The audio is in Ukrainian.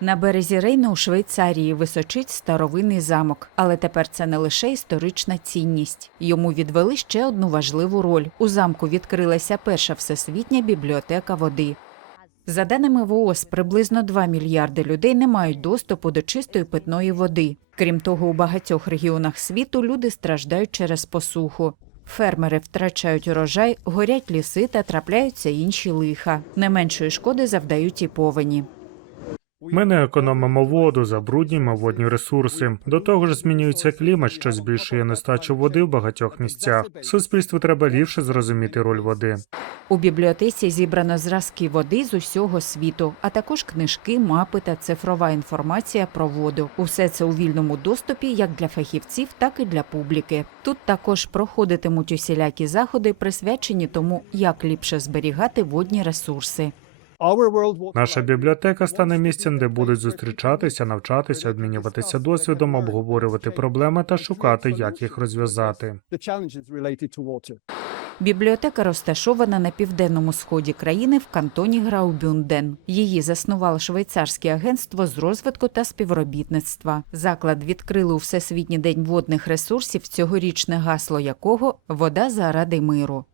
На березі Рейну у Швейцарії височить старовинний замок, але тепер це не лише історична цінність. Йому відвели ще одну важливу роль. У замку відкрилася перша всесвітня бібліотека води. За даними ВООЗ, приблизно 2 мільярди людей не мають доступу до чистої питної води. Крім того, у багатьох регіонах світу люди страждають через посуху. Фермери втрачають урожай, горять ліси та трапляються інші лиха. Не меншої шкоди завдають і повені. Ми не економимо воду, забруднюємо водні ресурси. До того ж, змінюється клімат, що збільшує нестачу води в багатьох місцях. Суспільству треба ліпше зрозуміти роль води. У бібліотеці зібрано зразки води з усього світу, а також книжки, мапи та цифрова інформація про воду. Усе це у вільному доступі як для фахівців, так і для публіки. Тут також проходитимуть усілякі заходи, присвячені тому, як ліпше зберігати водні ресурси. Наша бібліотека стане місцем, де будуть зустрічатися, навчатися, обмінюватися досвідом, обговорювати проблеми та шукати, як їх розв'язати. Бібліотека розташована на південному сході країни в кантоні Граубюнден. Її заснувало швейцарське агентство з розвитку та співробітництва. Заклад відкрили у Всесвітній день водних ресурсів, цьогорічне гасло якого вода заради миру.